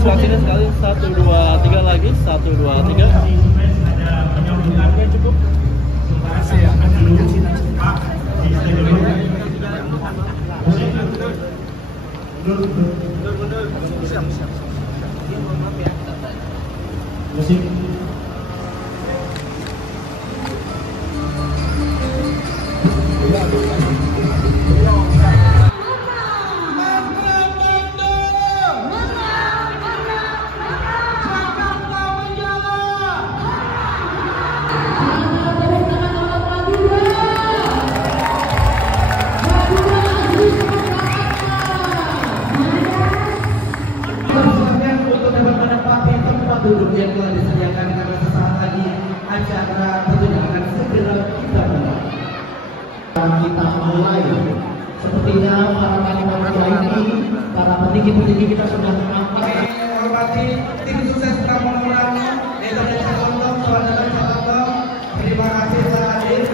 sebelah sini sekali. 1, 2, 3 lagi. 1, 2, 3. Cukup. Makasih ya. Siap. Musik. Duduk yang telah disediakan karena sesaat lagi acara tentunya akan segera kita mulai. Kita mulai. Sepertinya para panitia ini, para petinggi-petinggi kita sudah nampak. Hormati tim sukses Pramono Rano, Desa Desa Gondong, Saudara Sahabat. Terima kasih telah hadir.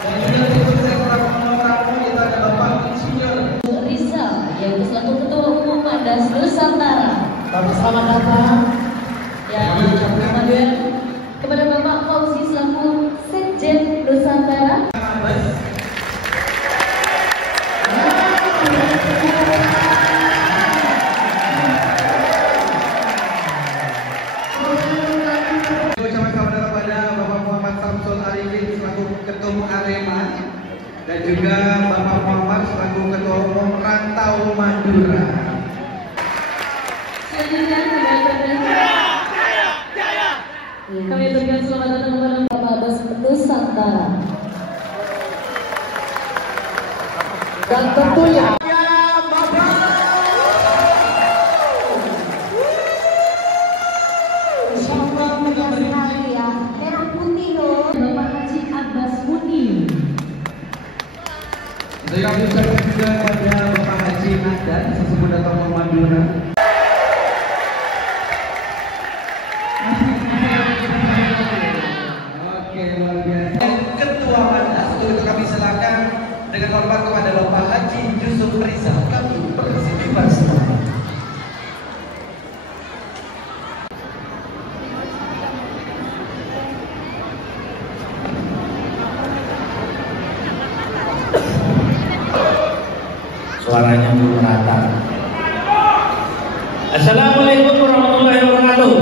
Dan juga tim sukses Pramono Rano kita ada Bapak Insinyur Rizal yang selaku Ketua Umum Mandas Nusantara. Bapak selamat datang. Ya, kemudian kepada Bapak Fauzi selaku Sekjen Nusantara. Ucapan selamat kepada Bapak Muhammad Samsul Arifin selaku Ketua Umum Arema dan juga Bapak Muhammad selaku Ketua Umum Rantau Madura. Selanjutnya kami berikan selamat datang kepada Bapak Bos Nusantara. Dan tentunya Bapak Haji Abbas Munir. saya ucapkan juga kepada Bapak Haji Nadan sesuai Ketua Umum Madura. Oke, luar biasa. Ketua Mandas untuk itu kami silakan dengan hormat kepada Bapak Haji Yusuf Rizal. Kami permisi bersama. Suaranya belum rata. Assalamualaikum warahmatullahi wabarakatuh.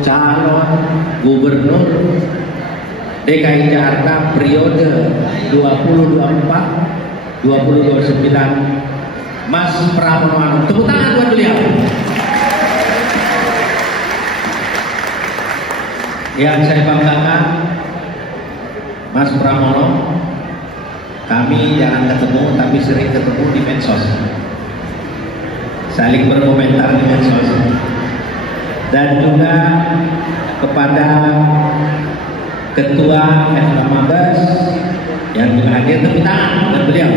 Calon Gubernur DKI Jakarta periode 2024-2029 Mas Pramono. Tepuk tangan buat beliau. Yang saya banggakan Mas Pramono, kami jarang ketemu tapi sering ketemu di medsos, saling berkomentar di medsos. Dan juga kepada Ketua Mandas yang juga hadir, tepuk tangan buat beliau.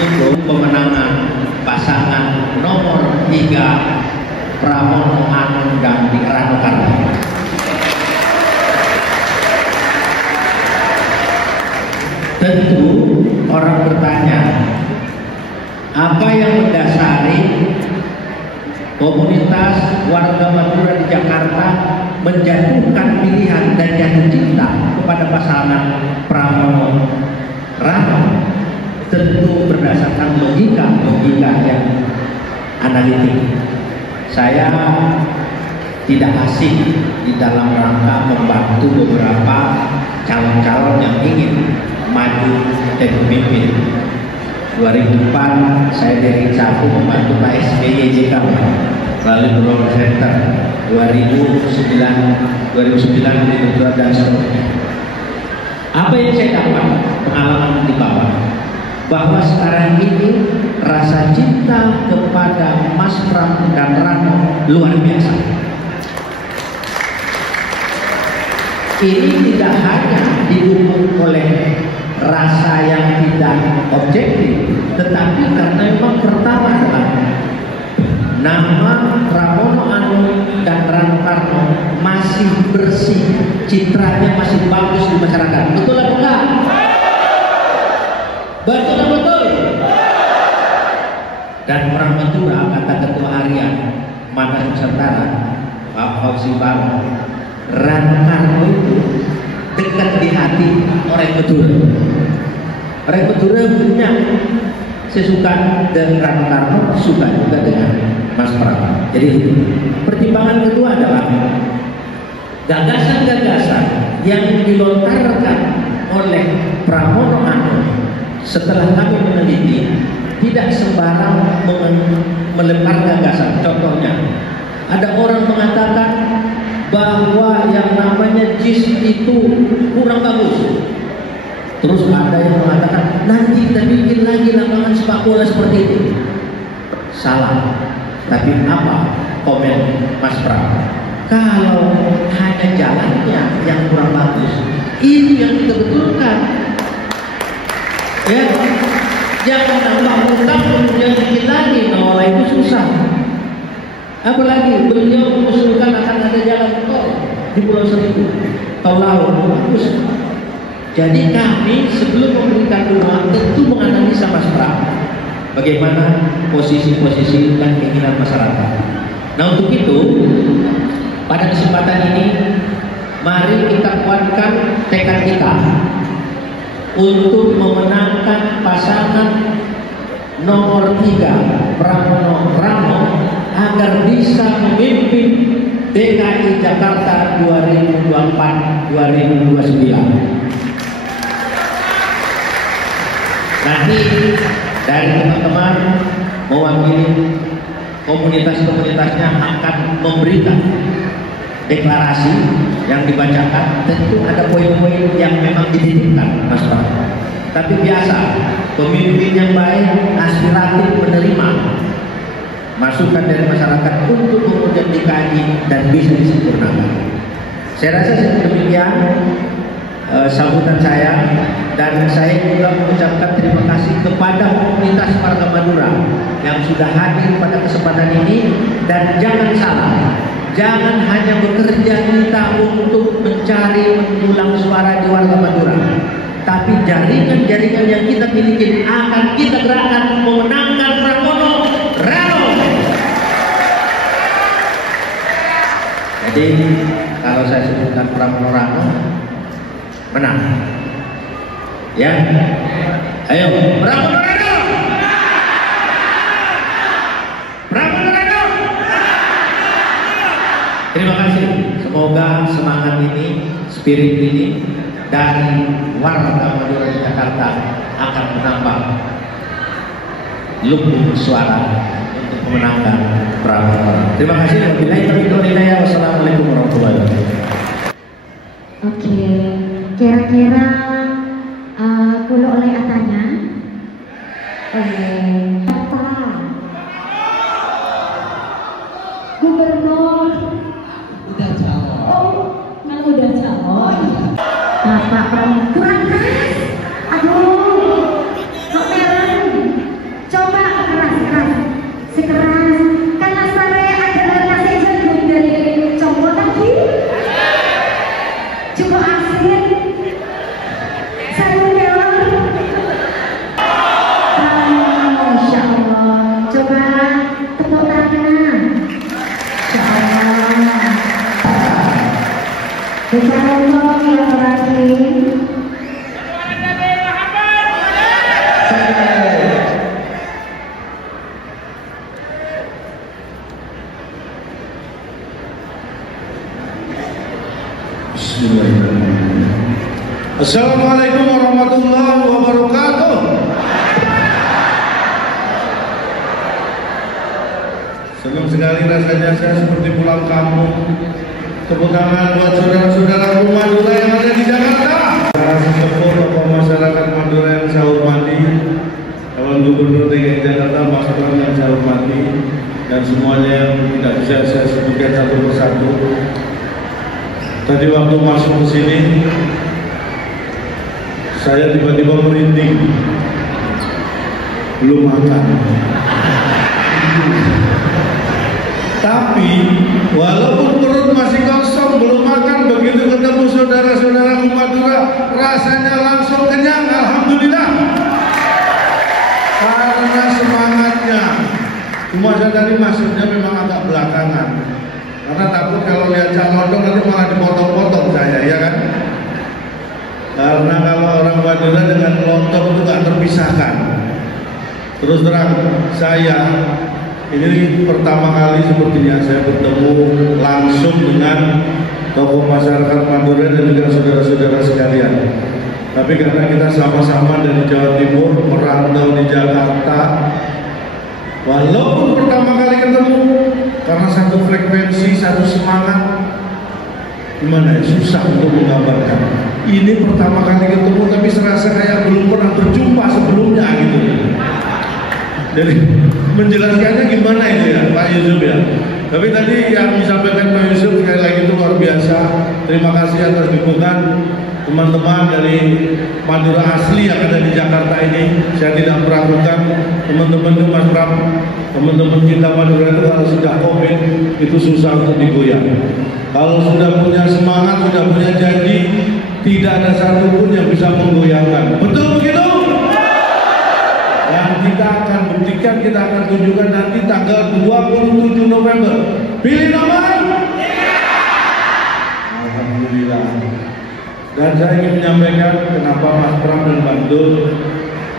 Untuk pemenangan pasangan nomor 3 Pramono Anung dan Rano Karno. Tentu orang bertanya, apa yang mendasari komunitas warga Madura di Jakarta menjatuhkan pilihan dan jatuh cinta kepada pasangan Pramono Rano? Tentu berdasarkan logika yang analitik. Saya tidak asing di dalam rangka membantu beberapa calon-calon yang ingin maju jadi pemimpin. 2004 saya dari satu membantu Pak SBY JK melalui Program Center. 2009 dan seterusnya. Apa yang saya dapat pengalaman di bawah, bahwa sekarang ini rasa cinta kepada Mas Pram dan Rano luar biasa. Ini tidak hanya didukung oleh rasa yang tidak objektif, tetapi karena memang pertama adalah nama Pramono Anung dan Rano Karno masih bersih, citranya masih bagus di masyarakat. Betul atau enggak? Betul atau betul? Dan orang Madura, kata Ketua Harian Mata Nusantara Pak Fauzi Baro, Rano Karno itu dekat di hati orang Madura. Orang Madura punya sesuka dengan Rano Karno, suka juga dengan Mas Pram. Jadi pertimbangan kedua adalah gagasan-gagasan yang dilontarkan oleh Pramono Anung setelah kami meneliti tidak sembarang melempar gagasan. Contohnya, ada orang mengatakan bahwa yang namanya JIS itu kurang bagus. Terus ada yang mengatakan nanti kita bikin lagi lapangan sepak bola seperti itu. Salah. Tapi apa komen Mas Pram? Kalau hanya jalannya yang kurang bagus, itu yang kita betulkan. Ya, jangan nambah utang kemudian bikin lagi, nah itu susah. Apalagi beliau mengusulkan akan ada jalan tol di Pulau Seribu, tol laut bagus. Jadi kami sebelum memberikan uang tentu menganalisa Mas Pram bagaimana posisi-posisi dan keinginan masyarakat. Nah untuk itu pada kesempatan ini mari kita kuatkan tekad kita untuk memenangkan pasangan nomor 3 Pramono Rano agar bisa memimpin DKI Jakarta 2024-2029. Nanti dari teman-teman mewakili komunitas-komunitasnya akan memberikan deklarasi yang dibacakan. Tentu ada poin-poin yang memang dititipkan Mas Pak. Tapi biasa pemimpin yang baik aspiratif menerima masukan dari masyarakat untuk kemudian dikaji dan bisa disempurnakan. Saya rasa demikian sambutan saya, dan saya juga mengucapkan terima kasih kepada komunitas warga Madura yang sudah hadir pada kesempatan ini. Dan jangan salah, jangan hanya bekerja kita untuk mencari mendulang suara di warga Madura, tapi jaringan-jaringan yang kita miliki akan kita gerakkan memenangkan Pramono Rano. Jadi kalau saya sebutkan Pramono Rano menang, ya. Ayo, Pramono Rano, Pramono Rano. Terima kasih. Semoga semangat ini, spirit ini dari warga Madura Jakarta akan menambah lumbung suara untuk memenangkan Pramono. Terima kasih. Wassalamualaikum warahmatullahi wabarakatuh. Oke, kira-kira kulo oleh atanya. Apa? Gubernur. Udah jawab. Oh, kan udah calon. Bapak Pramono kurang keras. Aduh, kok merah? Coba keras-keras, sekeras. Karena saya adalah masih jagung dari cowok tadi. Coba asin. Saya melor. Masya Allah. Coba tepuk tangan. Masya Allah. Bicara Allah yang terakhir. Assalamualaikum warahmatullahi wabarakatuh. Senang sekali rasanya saya seperti pulang kampung. Tepuk tangan buat saudara-saudara Madura yang ada di Jakarta. Para sesepuh tokoh masyarakat Madura yang saya hormati, Calon Gubernur DKI Jakarta Mas Pram yang saya hormati, dan semuanya yang tidak bisa saya sebutkan satu persatu. Tadi waktu masuk ke sini, saya tiba-tiba merinding, belum makan. Tapi walaupun perut masih kosong, belum makan, begitu ketemu saudara-saudara Madura, rasanya langsung kenyang. Alhamdulillah. Cuma saya tadi masuknya memang agak belakangan, karena takut kalau lihat Cak Lodong nanti malah dipotong-potong saya, ya kan? Karena kalau orang Madura dengan lontong itu gak terpisahkan. Terus terang, saya ini pertama kali sepertinya saya bertemu langsung dengan tokoh masyarakat Madura dan juga saudara-saudara sekalian. Tapi karena kita sama-sama dari Jawa Timur, merantau di Jakarta, walaupun pertama kali ketemu, karena satu frekuensi, satu semangat, gimana ya, susah untuk menggambarkan. Ini pertama kali ketemu, tapi serasa kayak belum pernah berjumpa sebelumnya gitu. Jadi menjelaskannya gimana itu ya Pak Yusuf ya. Tapi tadi yang disampaikan Pak Yusuf sekali lagi itu luar biasa. Terima kasih atas dukungan teman-teman dari Madura asli yang ada di Jakarta ini. Saya tidak meragukan teman-teman itu Mas Pram, teman-teman kita Madura itu kalau sudah komit itu susah untuk digoyang. Kalau sudah punya semangat, sudah punya janji, tidak ada satupun yang bisa menggoyangkan. Betul begitu? Dan kita akan buktikan, kita akan tunjukkan nanti tanggal 27 November. Pilih nomor? Alhamdulillah. Dan saya ingin menyampaikan kenapa Mas Pram dan Bang Dul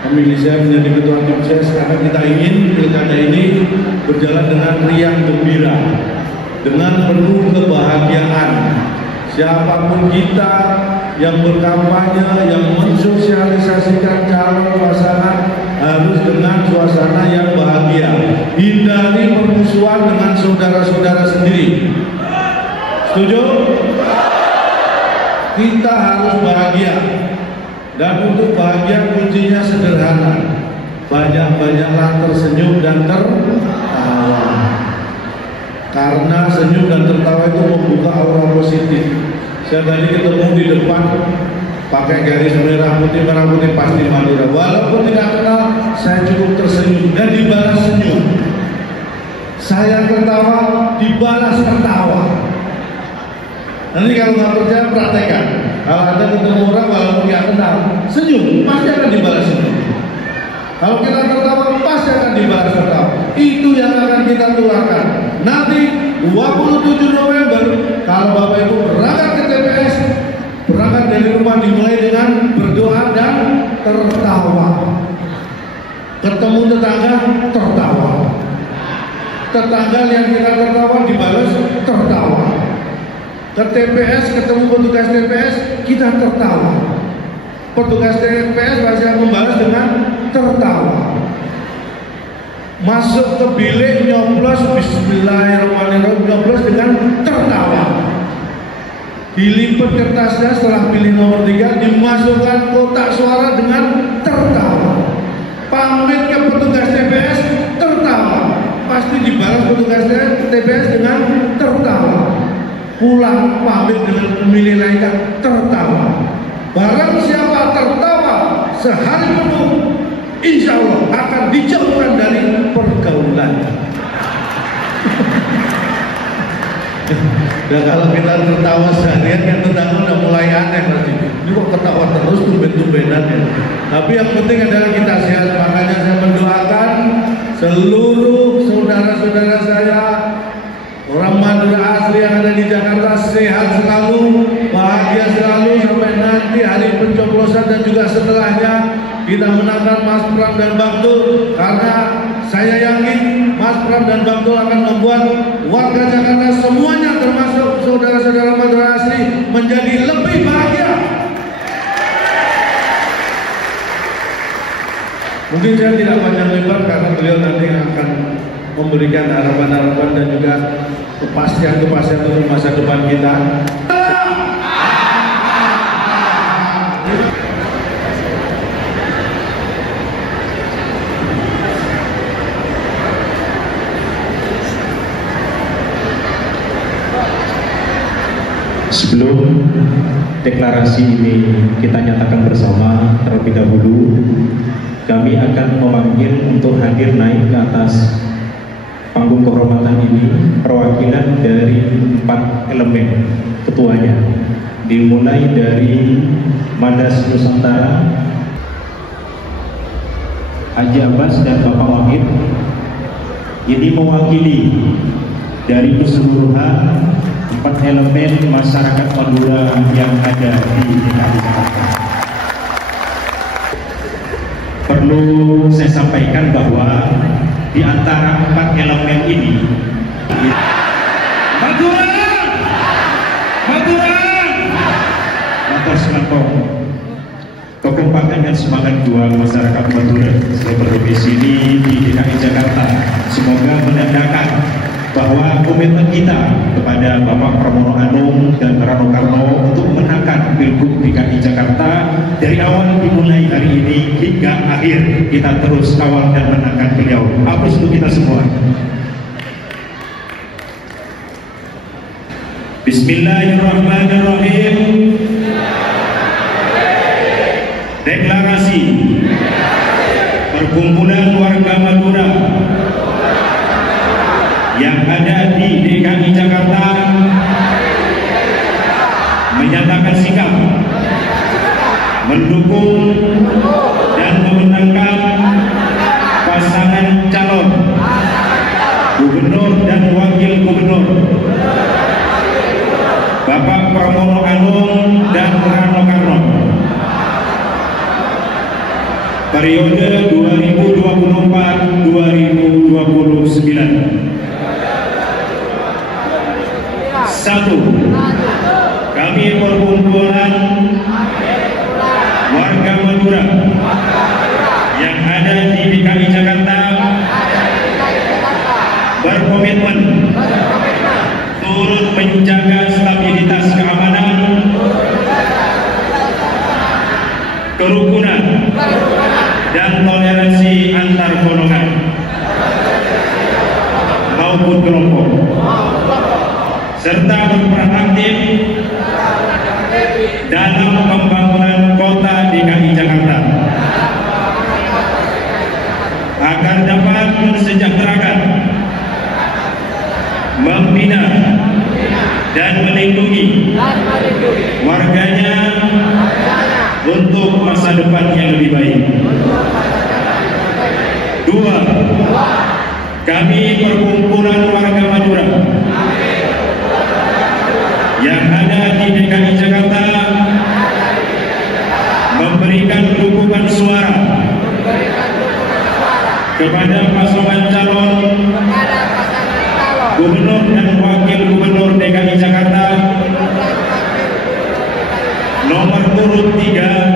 memilih saya menjadi ketua tim ses, karena kita ingin pilkada ini berjalan dengan riang gembira, dengan penuh kebahagiaan. Siapapun kita yang berkampanye, yang mensosialisasikan calon pasangan harus dengan suasana yang bahagia. Hindari permusuhan dengan saudara-saudara sendiri. Setuju? Kita harus bahagia. Dan untuk bahagia kuncinya sederhana. Banyak-banyaklah tersenyum dan tertawa. Karena senyum dan tertawa itu membuka aura positif. Saya tadi ketemu di depan pakai garis merah putih pasti Madura. Walaupun tidak kenal, saya cukup tersenyum dan dibalas senyum. Saya tertawa, dibalas tertawa. Nanti kalau nggak percaya praktekkan. Kalau ada ketemu orang walaupun nggak kenal, senyum pasti akan dibalas senyum. Kalau kita tertawa pasti akan dibalas tertawa. Itu yang akan kita tularkan. Nanti 27 November kalau Bapak Ibu berangkat ke TPS, berangkat dari rumah dimulai dengan berdoa dan tertawa. Ketemu tetangga tertawa. Tetangga yang kita tertawa dibalas tertawa. Ke TPS ketemu petugas TPS kita tertawa. Petugas TPS masih membalas dengan tertawa. Masuk ke bilik nyoblos, bismillahirrahmanirrahim, nyoblos dengan tertawa. Dilipat kertasnya setelah pilih nomor 3, dimasukkan kotak suara dengan tertawa. Pamit ke petugas TPS tertawa. Pasti dibalas petugas TPS dengan tertawa. Pulang pamit dengan pemilih lainnya tertawa. Barang siapa tertawa sehari penuh, insya Allah akan dijauhkan dari pergaulan. Dan kalau kita tertawa seharian kan tetangga udah mulai aneh pasti. Ini kok ketawa terus tumben-tumbenan ya. Tapi yang penting adalah kita sehat. Makanya saya mendoakan seluruh saudara-saudara saya, orang Madura asli yang ada di Jakarta, sehat selalu, bahagia selalu sampai nanti hari pencoblosan dan juga setelahnya kita menangkan Mas Pram dan Bang Dul, karena saya yakin Mas Pram dan Bang Dul akan membuat warga Jakarta semuanya termasuk saudara-saudara Madura asli menjadi lebih bahagia. Mungkin saya tidak panjang lebar karena beliau nanti akan memberikan harapan-harapan dan juga kepastian-kepastian untuk masa depan kita. Sebelum deklarasi ini kita nyatakan bersama, terlebih dahulu kami akan memanggil untuk hadir naik ke atas panggung kehormatan ini perwakilan dari 4 elemen ketuanya, dimulai dari Mandas Nusantara, Haji Abbas dan Bapak Wahid, ini mewakili dari keseluruhan 4 elemen masyarakat Madura yang ada di DKI Jakarta. Perlu saya sampaikan bahwa di antara 4 elemen ini, Madura, motor semangkong, kekompakan dan semangat dua masyarakat Madura yang berdomisili di DKI Jakarta semoga menandakan bahwa komitmen kita kepada Bapak Pramono Anung dan Rano Karno untuk memenangkan Pilgub DKI Jakarta dari awal dimulai hari ini hingga akhir, kita terus kawal dan menangkan beliau. Aplaus untuk kita semua. Bismillahirrahmanirrahim. Deklarasi perkumpulan warga Madura yang ada di DKI Jakarta menyatakan sikap mendukung dan memenangkan pasangan calon gubernur dan wakil gubernur Bapak Pramono Anung dan Rano Karno periode 2024-2029. 1. Kami perkumpulan warga Madura yang ada di DKI Jakarta berkomitmen turut menjaga stabilitas keamanan, kerukunan, dan toleransi antar golongan maupun kelompok, serta berperan aktif dalam pembangunan kota DKI Jakarta agar dapat mensejahterakan, membina, dan melindungi warganya untuk masa depan yang lebih baik. 2. Kami perkumpulan warga Madura yang ada di DKI Jakarta memberikan dukungan suara kepada pasangan calon gubernur dan wakil gubernur DKI Jakarta nomor urut 3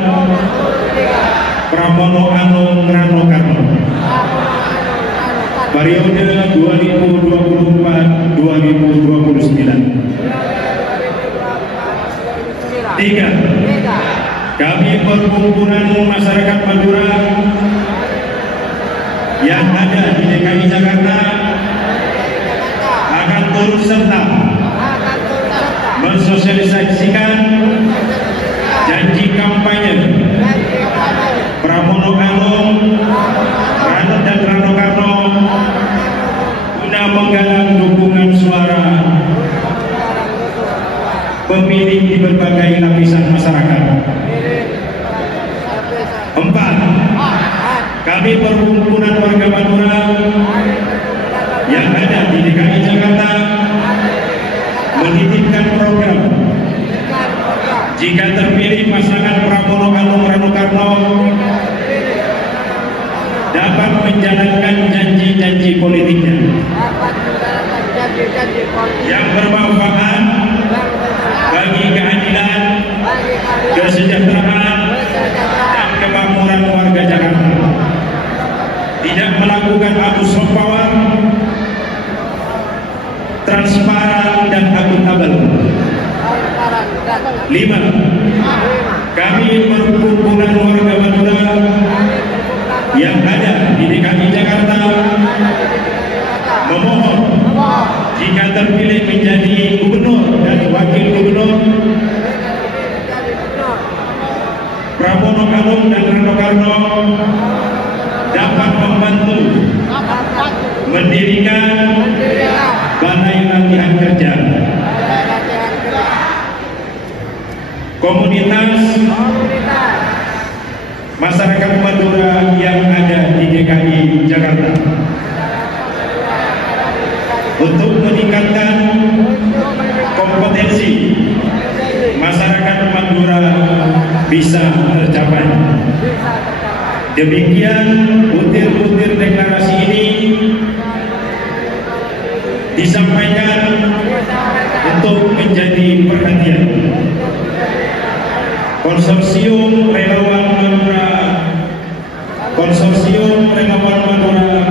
Pramono Anung Rano Karno periode 2024-2029. 3. Kami perkumpulan masyarakat Madura yang ada di DKI Jakarta akan turut serta mensosialisasikan janji kampanye Pramono Anung dan Rano Karno guna menggalang dukungan suara pemilih di berbagai lapisan masyarakat. 4. Kami perkumpulan warga Madura yang ada di DKI Jakarta menitipkan program jika terpilih pasangan Pramono Anung Rano Karno dapat menjalankan janji-janji politiknya yang bermanfaat bagi keadilan, kesejahteraan, dan kemakmuran warga Jakarta, tidak melakukan abuse of power, transparan dan akuntabel. 5. Kami perkumpulan warga Madura yang ada di DKI Jakarta memohon jika terpilih menjadi gubernur dan wakil gubernur Pramono Anung dan Rano Karno dapat membantu mendirikan balai latihan kerja, komunitas masyarakat Madura yang ada di DKI Jakarta bisa tercapai. Demikian butir-butir deklarasi ini disampaikan untuk menjadi perhatian Konsorsium Relawan Madura, Konsorsium Relawan Madura,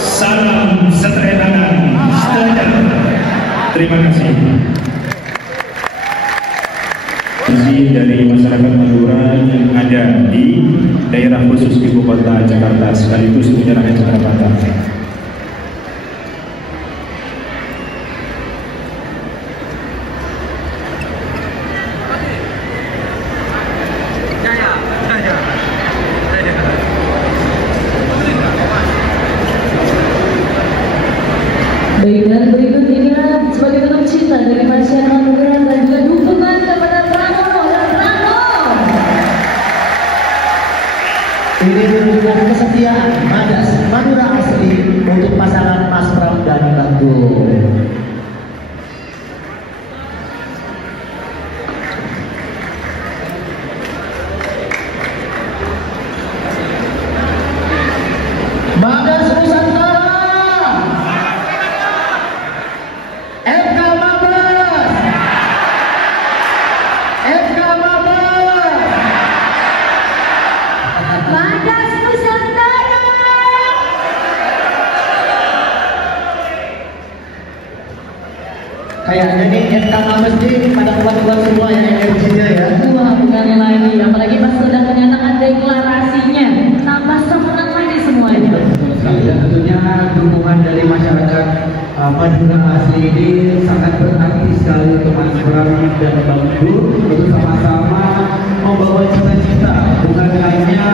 salam setretangan sejahtera. Terima kasih. Dari masyarakat Madura yang ada di daerah khusus Ibu Kota Jakarta sekaligus penyerahan jabatan. Baik, dan berikutnya sebagai bentuk cinta dari masyarakat Madura dan juga dukungan kepada Pramono dan Rano. Ini menunjukkan kesetiaan Madas Madura asli untuk pasangan Mas Pram dan Bandung. Madas Nusantara, FK Mabes, FK Mabes, Madas Nusantara. kayaknya nih FK Mabes nih pada kuat-kuat semua ya energinya ya. Wah, bukan lagi, apalagi pas sudah menyatakan deklarasinya, tambah semangat lagi semuanya. Dan tentunya dukungan dari masyarakat Madura asli ini sangat berarti sekali untuk Mas Pram dan Bang Dur untuk sama-sama membawa cita-cita bukan hanya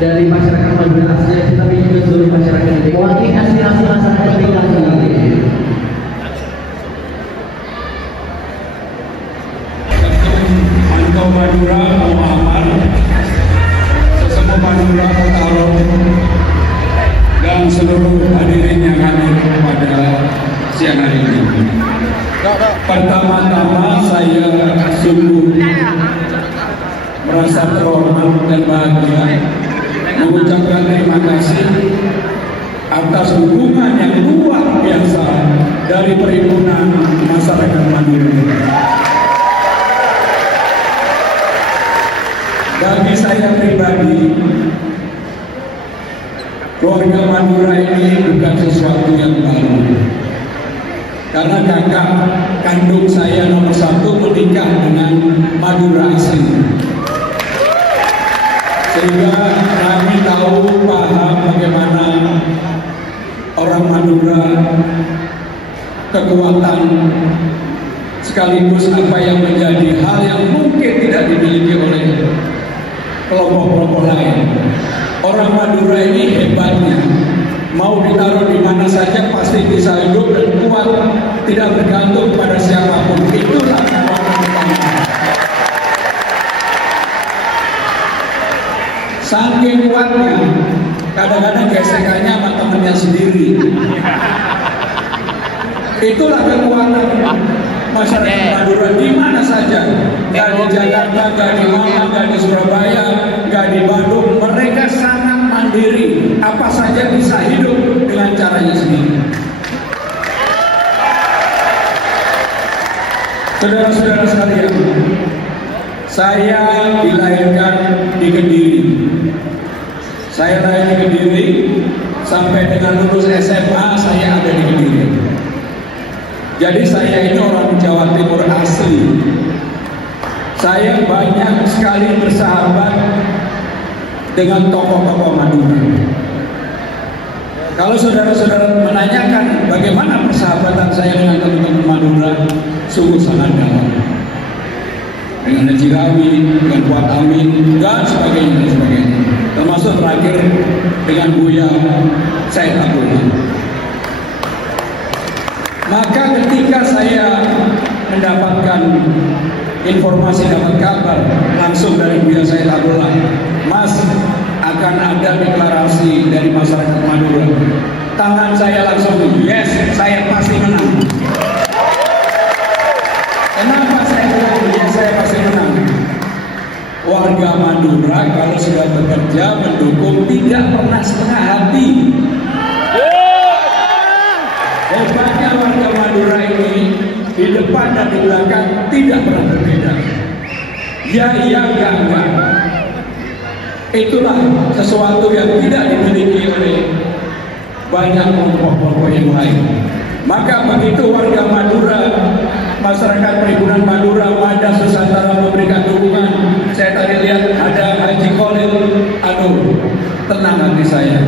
dari masyarakat Madura asli tapi juga seluruh masyarakat ini. Mewakili aspirasi masyarakat ini. Mantau Madura Muhammad, sesama Madura Kotaro, dan seluruh hadirin yang hadir pada siang hari ini. Pertama-tama saya sungguh merasa terhormat dan bahagia mengucapkan terima kasih atas dukungan yang luar biasa dari Perhimpunan Masyarakat Madura. Bagi saya pribadi, keluarga Madura ini bukan sesuatu yang baru. Karena kakak kandung saya nomor 1 menikah dengan Madura asli. Sehingga kami tahu paham bagaimana orang Madura, kekuatan sekaligus apa yang menjadi hal yang mungkin tidak dimiliki oleh kelompok-kelompok lain. Orang Madura ini hebatnya, mau ditaruh di mana saja pasti bisa hidup dan kuat, tidak bergantung pada siapapun. Itulah kekuatan utama. Saking kuatnya, kadang-kadang gesekannya sama temannya sendiri. Itulah kekuatan masyarakat Madura di mana saja, nggak di Jakarta, nggak di Malang, nggak di Surabaya, nggak di Bandung. Mereka sangat mandiri, apa saja bisa hidup dengan caranya sendiri. Saudara-saudara sekalian, saya dilahirkan di Kediri. Saya lahir di Kediri, sampai dengan lulus SMA saya ada di Kediri. Jadi saya ini orang Jawa Timur asli. Saya banyak sekali bersahabat dengan tokoh-tokoh Madura. Kalau saudara-saudara menanyakan bagaimana persahabatan saya dengan teman-teman Madura, sungguh sangat dalam. Dengan Haji Rawi, dengan Fuad Amin, dan sebagainya. Termasuk terakhir dengan Buya Said Abdullah. Maka ketika saya mendapatkan informasi, dapat kabar langsung dari Buya Said Abdullah, Mas, akan ada deklarasi dari masyarakat Madura. Tangan saya langsung, yes, saya pasti menang. Kenapa saya bilang yes, saya pasti menang? kalau sudah bekerja mendukung tidak pernah setengah hati. Hebatnya warga Madura ini di depan dan di belakang tidak pernah berbeda. Ya, enggak. Itulah sesuatu yang tidak dimiliki oleh banyak kelompok-kelompok yang lain. Maka begitu warga Madura, masyarakat Perhimpunan Madura, Mada, Nusantara memberikan dukungan, saya tadi lihat ada Haji Khalil, aduh, tenang hati saya.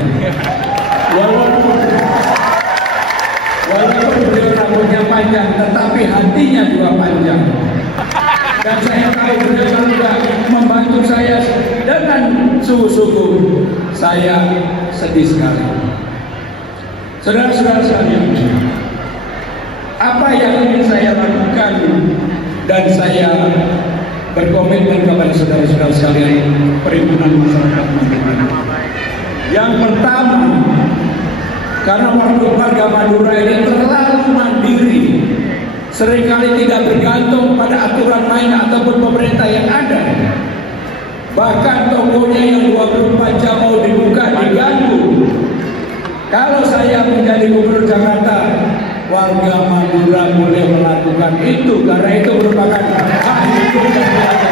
Walaupun beliau rambutnya panjang, tetapi hatinya juga panjang. Dan saya tahu beliau juga membantu saya dengan sungguh-sungguh. Saya sedih sekali. Saudara-saudara sekalian, apa yang ingin saya lakukan dan saya berkomitmen kepada saudara-saudara sekalian Perhimpunan Masyarakat Madura. Yang pertama, karena warga Madura ini terlalu mandiri, seringkali tidak bergantung pada aturan main ataupun pemerintah yang ada. Bahkan tokonya yang 24 jam mau dibuka diganggu. Kalau saya menjadi gubernur Jakarta, warga Madura boleh melakukan itu karena itu merupakan hak hidup dan Jakarta.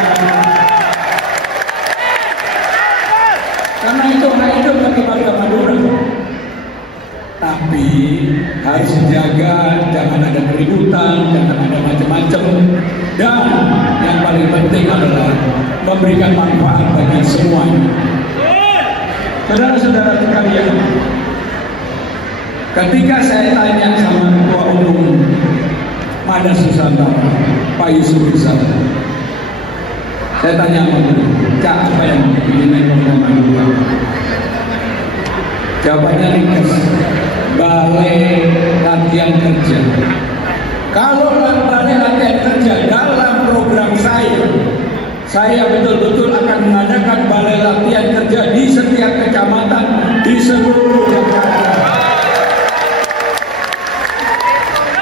Karena itu hak hidup bagi warga Madura. Tapi harus dijaga, jangan ada keributan, jangan ada macam-macam. Dan yang paling penting adalah memberikan manfaat bagi semuanya. Saudara-saudara sekalian, ketika saya tanya sama Ketua Umum Mada Nusantara, Pak Yusuf Rizal, saya tanya sama beliau, Cak, apa yang ingin Menko Madura? Jawabannya ringkas, balai latihan kerja. Kalau balai latihan kerja dalam program saya betul-betul akan mengadakan balai latihan kerja di setiap kecamatan di seluruh Jakarta.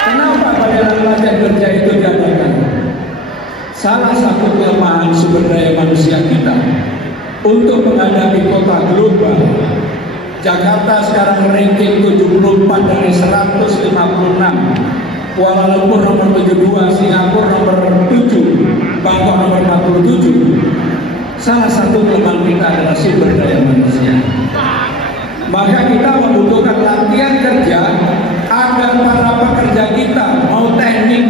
Kenapa balai latihan kerja itu diadakan? Salah satu kelemahan sumber daya manusia kita untuk menghadapi kota global. Jakarta sekarang ranking 74 dari 156, Kuala Lumpur nomor 72, Singapura nomor 7, Bangkok nomor 47. Salah satu kelemahan kita adalah sumber daya manusia. Maka kita membutuhkan latihan kerja agar para pekerja kita, mau teknik,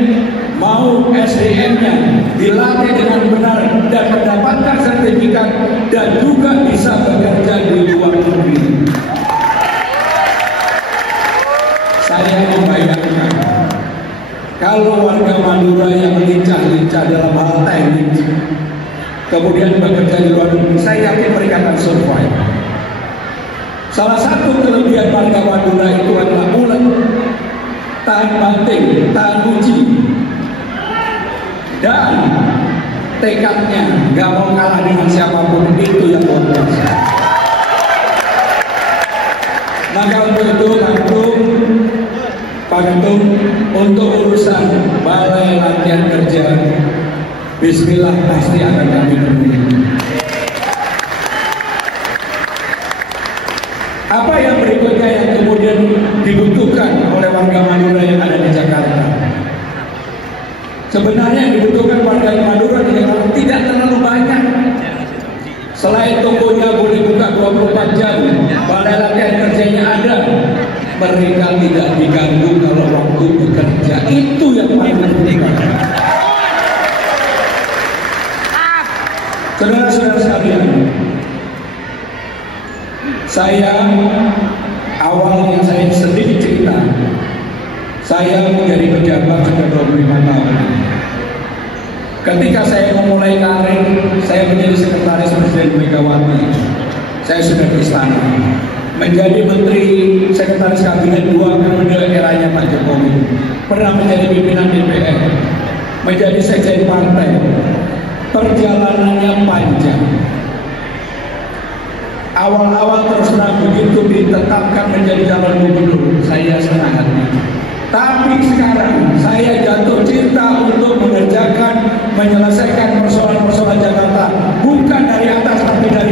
mau SDM-nya, dilatih dengan benar dan mendapatkan sertifikat dan juga bisa bekerja di luar negeri. Saya membayangkan kalau warga Madura yang lincah-lincah dalam hal teknik kemudian bekerja di luar negeri, saya yakin mereka akan survive. Salah satu kelebihan warga Madura itu adalah ulet, tahan banting, tahan uji, dan tekadnya gak mau kalah dengan siapapun, itu yang luar biasa. Maka untuk itu Pak Ketum, untuk urusan balai latihan kerja, bismillah pasti akan kami dukung. Apa yang berikutnya yang kemudian dibutuhkan oleh warga Madura yang ada di Jakarta? Sebenarnya yang dibutuhkan warga Madura di Jakarta tidak terlalu banyak. Selain tokonya boleh buka 24 jam, balai latihan kerjanya ada, mereka tidak diganggu kalau waktu bekerja. Itu yang paling penting. Saudara-saudara sekalian, saya awalnya saya sedikit cerita. Saya menjadi pejabat sudah 25 tahun. Ketika saya memulai karir, saya menjadi sekretaris Presiden Megawati. Saya sudah di istana. Menjadi menteri sekretaris kabinet 2 periode eranya Pak Jokowi. Pernah menjadi pimpinan DPR. Menjadi sekjen partai. Perjalanannya panjang. Awal-awal terus terang begitu ditetapkan menjadi calon gubernur, saya senang hati. Tapi sekarang saya jatuh cinta untuk mengerjakan, menyelesaikan persoalan-persoalan Jakarta, bukan dari atas tapi dari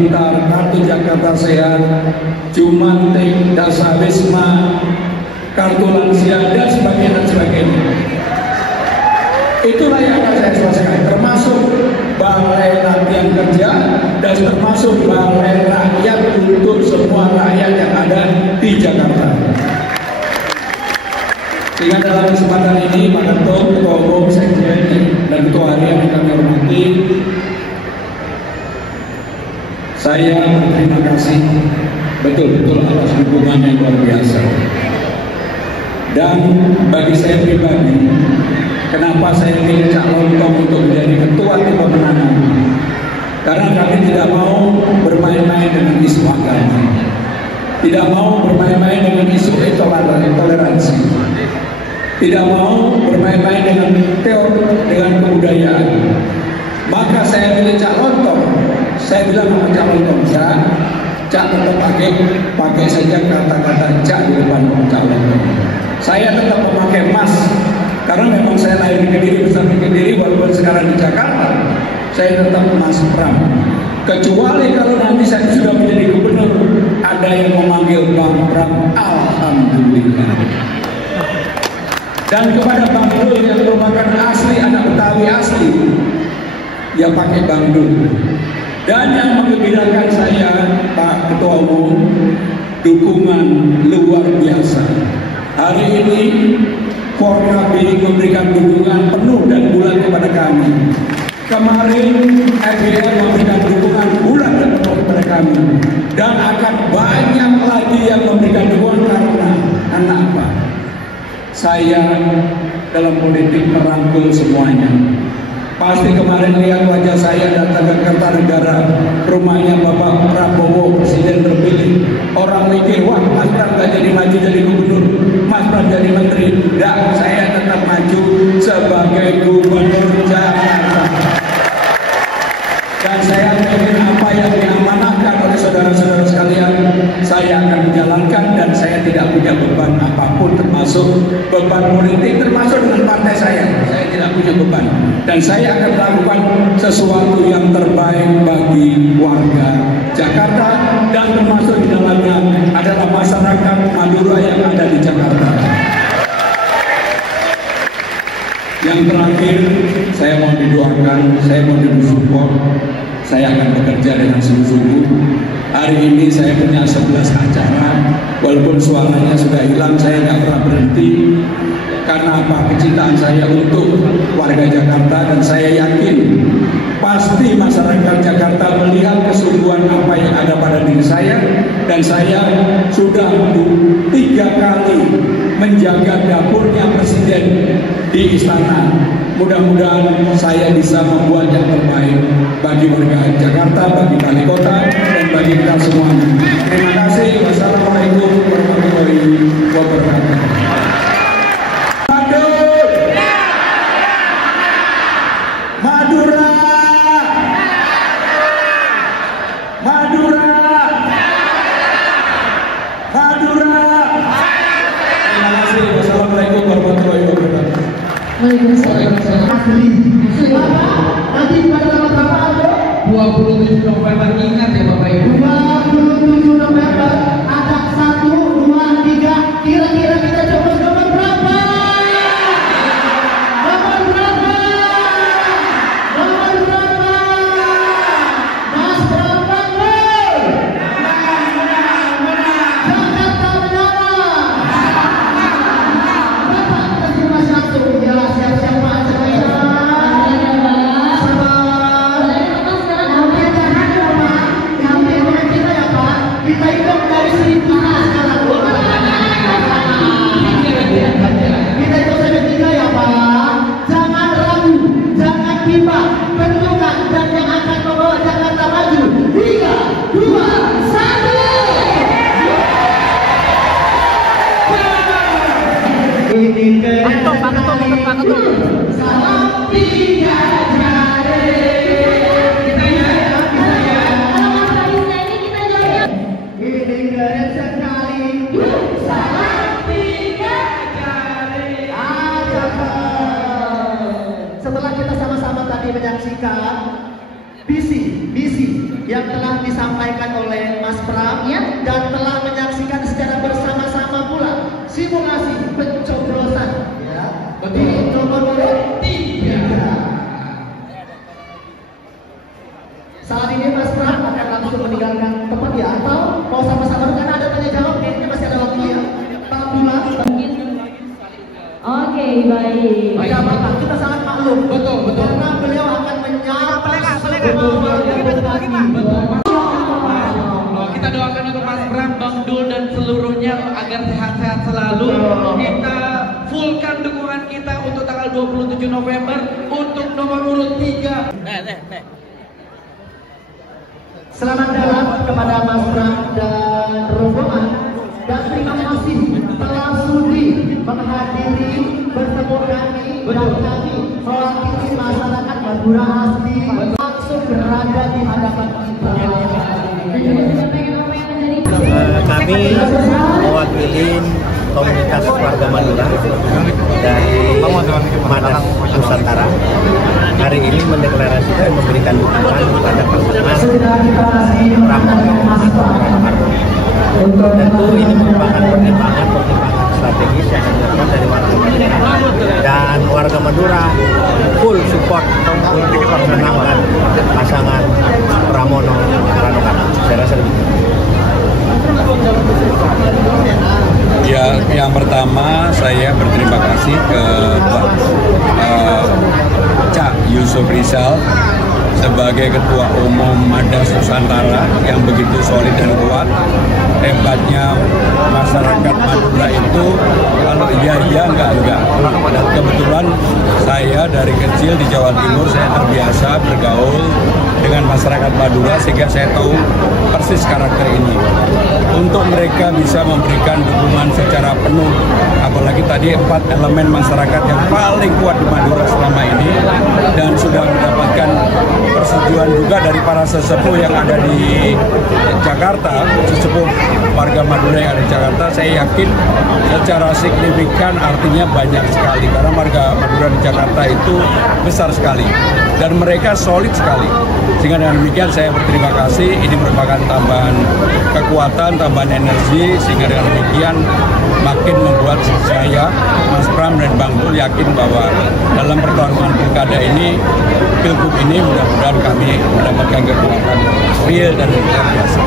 Pintar, Kartu Jakarta Sehat, Jumantik, Dasawisma, Kartu Lansia, dan sebagainya. Itulah yang akan saya selesaikan, termasuk balai latihan kerja dan termasuk balai rakyat untuk semua rakyat yang ada di Jakarta. Sehingga dalam kesempatan ini Pak Ketum, Ketua Umum, Sekjen, dan Ketua Harian yang kami hormati, saya berterima kasih betul-betul atas dukungan yang luar biasa. Dan bagi saya pribadi, kenapa saya pilih Cak Lontong untuk menjadi Ketua Tim Pemenangan? Karena kami tidak mau bermain-main dengan isu agama, tidak mau bermain-main dengan isu intoleransi, tidak mau bermain-main dengan teori, dengan kebudayaan. Maka saya pilih Cak Lontong. Saya bilang sama Cak Lontong, Cak tetap pakai saja kata-kata Cak di depan Cak Lontong. Saya tetap memakai Mas, karena memang saya lahir di Kediri, besar di Kediri, walaupun sekarang di Jakarta, saya tetap Mas Pram. Kecuali kalau nanti saya sudah menjadi gubernur, ada yang memanggil Bang Pram, alhamdulillah. Dan kepada Bang Dul yang merupakan asli anak Betawi asli, ya pakai Bang Dul. Dan yang menggembirakan saya, Pak Ketua Umum, dukungan luar biasa. Hari ini Forkabin memberikan dukungan penuh dan bulat kepada kami. Kemarin FBR memberikan dukungan bulat dan penuh kepada kami. Dan akan banyak lagi yang memberikan dukungan karena apa? Saya dalam politik merangkul semuanya. Pasti kemarin lihat wajah saya datang ke Kertanegara, rumahnya Bapak Prabowo, Presiden terpilih. Orang mikir, wah Mas Pram gak jadi maju jadi gubernur, Mas Pram jadi menteri. Tidak, saya tetap maju sebagai gubernur Jakarta. Dan saya ingin apa yang diamanahkan oleh saudara-saudara sekalian, saya akan menjalankan dan saya tidak punya beban apapun, termasuk beban politik, termasuk dengan partai saya tidak punya beban. Dan saya akan melakukan sesuatu yang terbaik bagi warga Jakarta dan termasuk di dalamnya adalah masyarakat Madura yang ada di Jakarta. Yang terakhir, saya mau didoakan, saya mau disupport. Saya akan bekerja dengan sungguh-sungguh. Hari ini saya punya 11 acara, walaupun suaranya sudah hilang, saya nggak pernah berhenti. Karena apa? Kecintaan saya untuk warga Jakarta, dan saya yakin pasti masyarakat Jakarta melihat kesungguhan apa yang ada pada diri saya, dan saya sudah 3 kali menjaga dapurnya Presiden di istana. Mudah-mudahan saya bisa membuat yang terbaik bagi warga Jakarta, bagi wali kota, dan bagi kita semuanya. Terima kasih. Wassalamualaikum warahmatullahi wabarakatuh. Madura, Madura, Madura. Terima kasih. Wassalamualaikum warahmatullahi wabarakatuh. Waalaikumsalam. Asli. Nanti pada tanggal berapa ada? 27 November, ingat ya Bapak Ibu. 27 November ada 1, 2, 3. Kira-kira kita coba nomor berapa? Nomor berapa? Nomor berapa? Mas berapa? Jakarta Menara. Bapak terima satu. Ya siap-siap Pak. Kita hitung dari 1000 sekarang. Kita hitung sampai 3 ya Pak. Jangan ragu, jangan bimbang, bentukan dan yang akan membawa Jakarta maju. 3, 2, 1. Ini salam 3 jari. Kita ya. Ini keren sekali. Salam 3 jari. Setelah kita sama-sama tadi menyaksikan misi yang telah disampaikan oleh Mas Pram Ya. dan telah menyaksikan secara bersama-sama pula simulasi pencoblosan ya di nomor urut 3. Saat ini Mas Pram akan langsung meninggalkan tempat ya, atau mau sama-sama karena ada tanya jawab, kayaknya masih ada waktu ya. Pak Abdullah. Oke, baik. Ya Pak, kita sangat maklum. Betul. Karena beliau akan menyapa semua warga Bekasi. Kita doakan untuk Mas Pram, Bang Dul dan seluruhnya agar sehat-sehat selalu. Kita fullkan dukungan kita untuk tanggal 27 November untuk nomor urut 3. Selamat datang kepada Mas Pram dan rombongan, dan terima kasih telah sudi menghadiri bertemu kami dan kami mewakili masyarakat Madura asli langsung berada di hadapan kita. Kami mewakili komunitas warga Madura dari Madang Nusantara hari ini mendeklarasikan memberikan dukungan kepada pasangan Tentu ini merupakan pertimbangan strategis yang dilakukan dari warga Madura, dan warga Madura full support untuk memenangkan pasangan Pramono Rano Karno. Saya rasa begitu. Ya, yang pertama saya berterima kasih ke Cak Yusuf Rizal sebagai Ketua Umum Madang Nusantara yang begitu solid dan kuat. Hebatnya masyarakat Madura itu kalau iya enggak. Kebetulan saya dari kecil di Jawa Timur, saya terbiasa bergaul dengan masyarakat Madura sehingga saya tahu persis karakter ini. Untuk mereka bisa memberikan dukungan secara penuh, apalagi tadi 4 elemen masyarakat yang paling kuat di Madura selama ini, dan sudah mendapatkan persetujuan juga dari para sesepuh yang ada di Jakarta, sesepuh warga Madura yang ada di Jakarta. Saya yakin secara signifikan artinya banyak sekali, karena warga Madura di Jakarta itu besar sekali dan mereka solid sekali. Sehingga dengan demikian saya berterima kasih, ini merupakan tambahan kekuatan, tambahan energi, sehingga dengan demikian makin membuat saya, Mas Pram dan Bang Dul yakin bahwa dalam pertarungan pilkada ini, pilgub ini mudah-mudahan kami mendapatkan kekuatan real dan luar biasa.